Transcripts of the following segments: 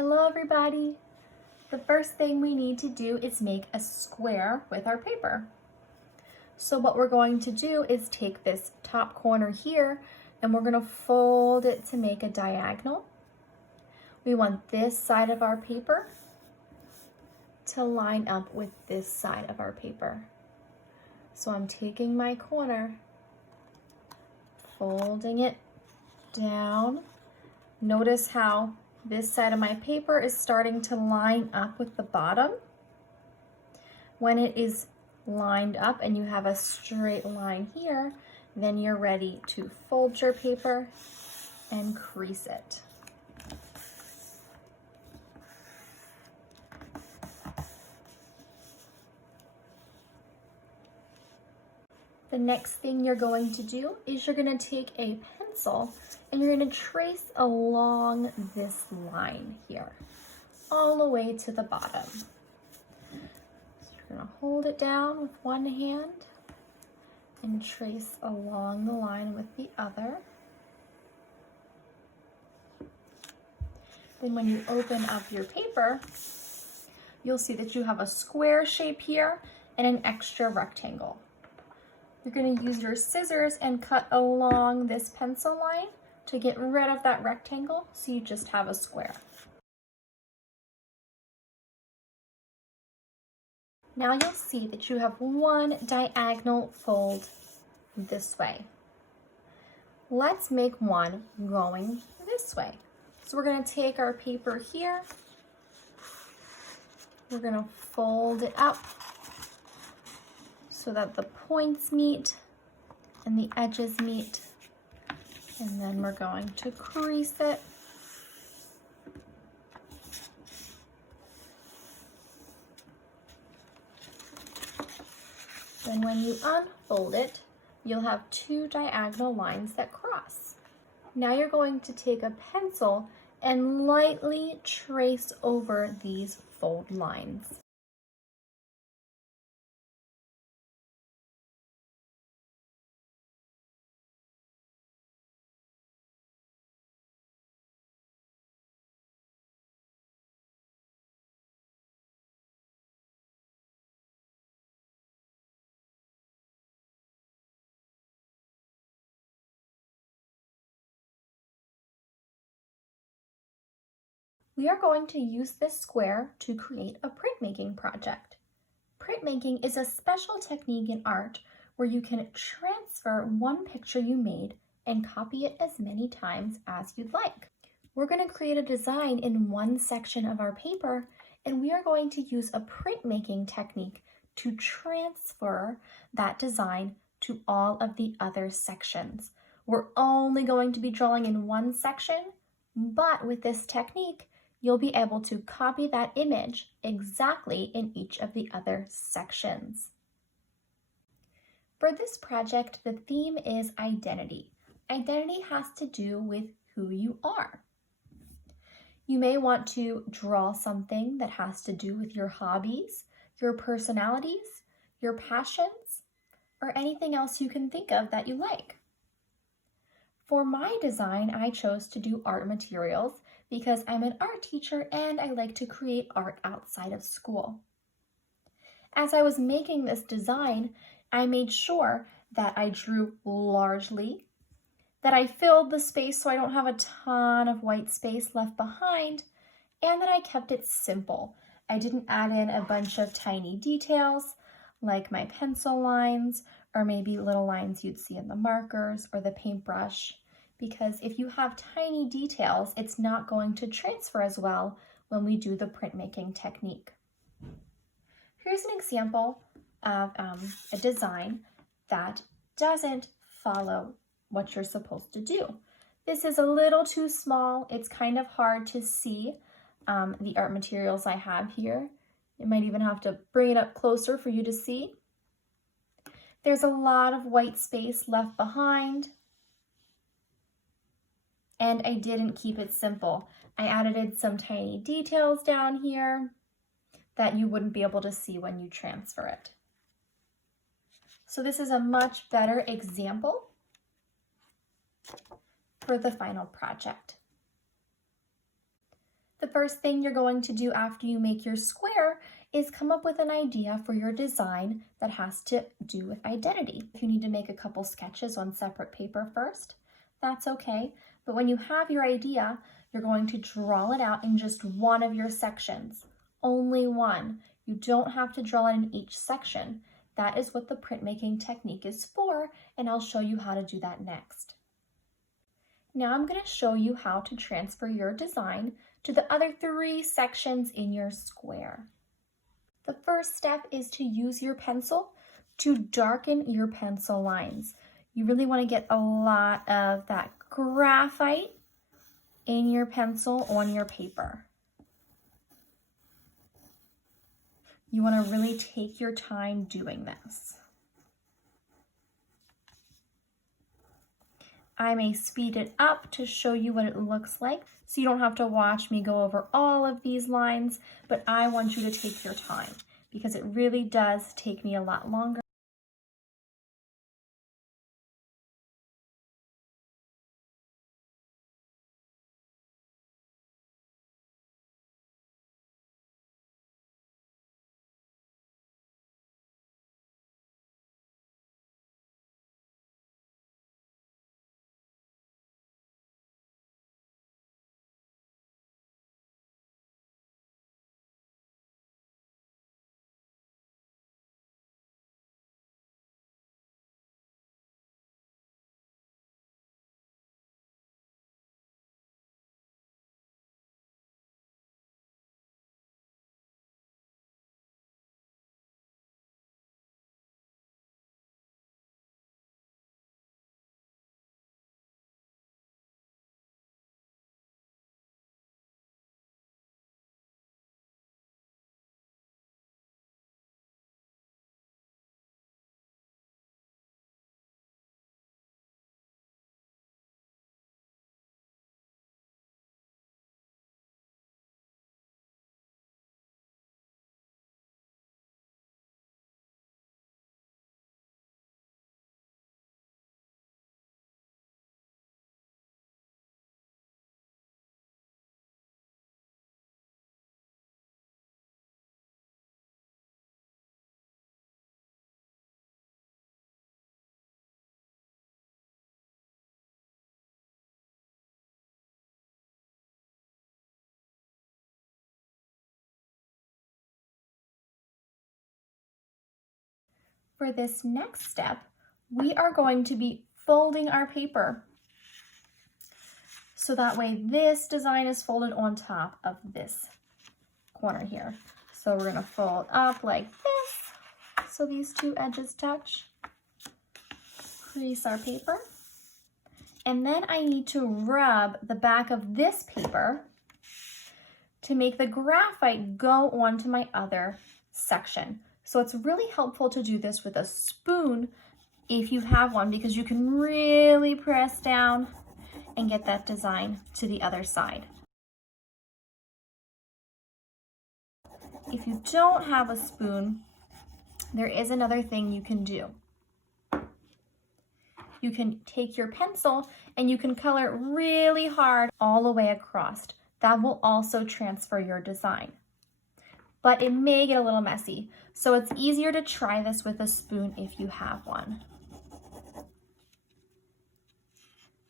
Hello everybody! The first thing we need to do is make a square with our paper. So what we're going to do is take this top corner here and we're going to fold it to make a diagonal. We want this side of our paper to line up with this side of our paper. So I'm taking my corner, folding it down. Notice how this side of my paper is starting to line up with the bottom. When it is lined up and you have a straight line here, then you're ready to fold your paper and crease it. The next thing you're going to do is you're going to take a pencil and you're going to trace along this line here, all the way to the bottom. So you're going to hold it down with one hand and trace along the line with the other. Then when you open up your paper, you'll see that you have a square shape here and an extra rectangle. You're going to use your scissors and cut along this pencil line to get rid of that rectangle so you just have a square. Now you'll see that you have one diagonal fold this way. Let's make one going this way. So we're going to take our paper here, we're going to fold it up so that the points meet and the edges meet, and then we're going to crease it. Then when you unfold it, you'll have two diagonal lines that cross. Now you're going to take a pencil and lightly trace over these fold lines. We are going to use this square to create a printmaking project. Printmaking is a special technique in art where you can transfer one picture you made and copy it as many times as you'd like. We're going to create a design in one section of our paper, and we are going to use a printmaking technique to transfer that design to all of the other sections. We're only going to be drawing in one section, but with this technique, you'll be able to copy that image exactly in each of the other sections. For this project, the theme is identity. Identity has to do with who you are. You may want to draw something that has to do with your hobbies, your personalities, your passions, or anything else you can think of that you like. For my design, I chose to do art materials because I'm an art teacher and I like to create art outside of school. As I was making this design, I made sure that I drew largely, that I filled the space so I don't have a ton of white space left behind, and that I kept it simple. I didn't add in a bunch of tiny details like my pencil lines or maybe little lines you'd see in the markers or the paintbrush, because if you have tiny details, it's not going to transfer as well when we do the printmaking technique. Here's an example of a design that doesn't follow what you're supposed to do. This is a little too small. It's kind of hard to see the art materials I have here. You might even have to bring it up closer for you to see. There's a lot of white space left behind. And I didn't keep it simple. I added in some tiny details down here that you wouldn't be able to see when you transfer it. So this is a much better example for the final project. The first thing you're going to do after you make your square is come up with an idea for your design that has to do with identity. If you need to make a couple sketches on separate paper first, that's okay. But when you have your idea, you're going to draw it out in just one of your sections. Only one. You don't have to draw it in each section. That is what the printmaking technique is for, and I'll show you how to do that next. Now I'm going to show you how to transfer your design to the other 3 sections in your square. The first step is to use your pencil to darken your pencil lines. You really want to get a lot of that graphite in your pencil on your paper. You want to really take your time doing this. I may speed it up to show you what it looks like, so you don't have to watch me go over all of these lines, but I want you to take your time because it really does take me a lot longer. For this next step, we are going to be folding our paper. So that way this design is folded on top of this corner here. So we're gonna fold up like this, so these 2 edges touch. Crease our paper. And then I need to rub the back of this paper to make the graphite go onto my other section. So it's really helpful to do this with a spoon if you have one, because you can really press down and get that design to the other side. If you don't have a spoon, there is another thing you can do. You can take your pencil and you can color it really hard all the way across. That will also transfer your design. But it may get a little messy, so it's easier to try this with a spoon if you have one.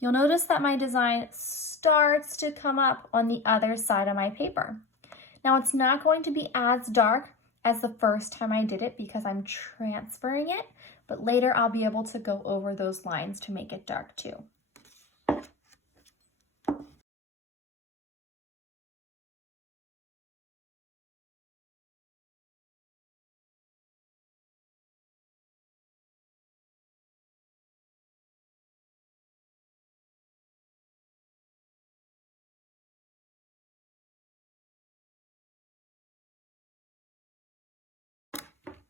You'll notice that my design starts to come up on the other side of my paper. Now it's not going to be as dark as the first time I did it because I'm transferring it, but later I'll be able to go over those lines to make it dark too.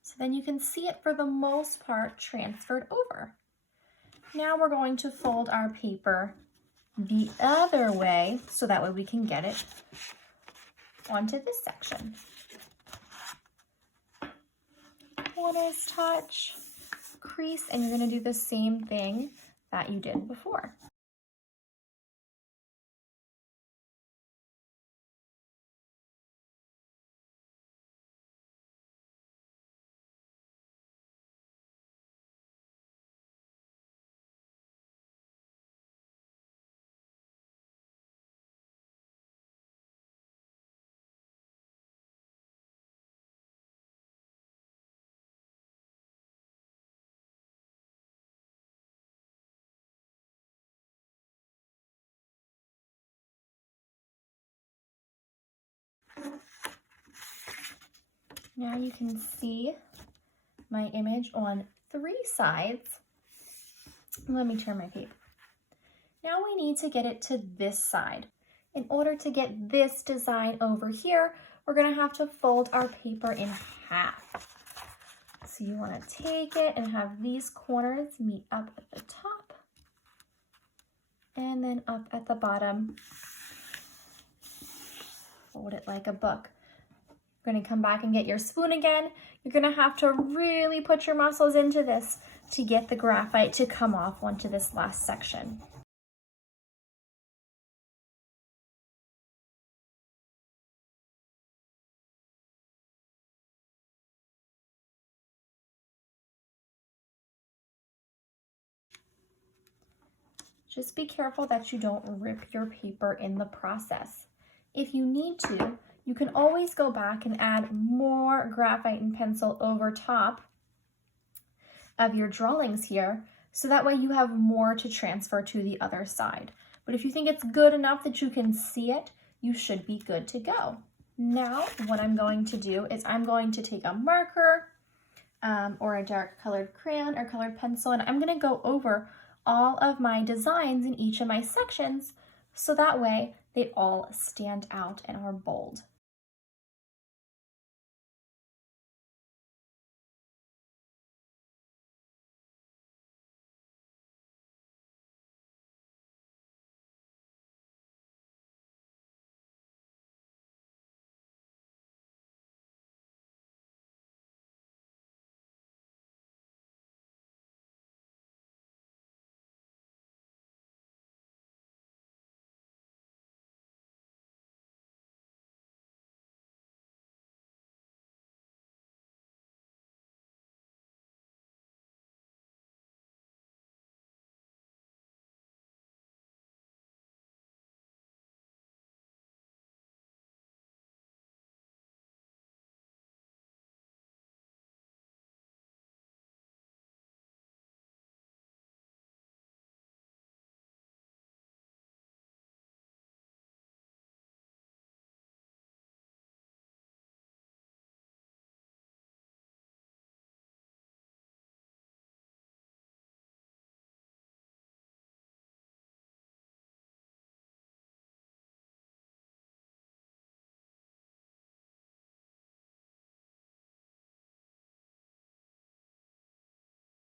So then you can see it for the most part transferred over. Now we're going to fold our paper the other way so that way we can get it onto this section. Corners touch, crease, and you're going to do the same thing that you did before. Now you can see my image on 3 sides. Let me turn my paper. Now we need to get it to this side. In order to get this design over here, we're going to have to fold our paper in half. So you want to take it and have these corners meet up at the top and then up at the bottom. Fold it like a book. You're going to come back and get your spoon again. You're going to have to really put your muscles into this to get the graphite to come off onto this last section. Just be careful that you don't rip your paper in the process. If you need to, you can always go back and add more graphite and pencil over top of your drawings here, so that way you have more to transfer to the other side. But if you think it's good enough that you can see it, you should be good to go. Now, what I'm going to do is I'm going to take a marker or a dark colored crayon or colored pencil, and I'm going to go over all of my designs in each of my sections so that way they all stand out and are bold.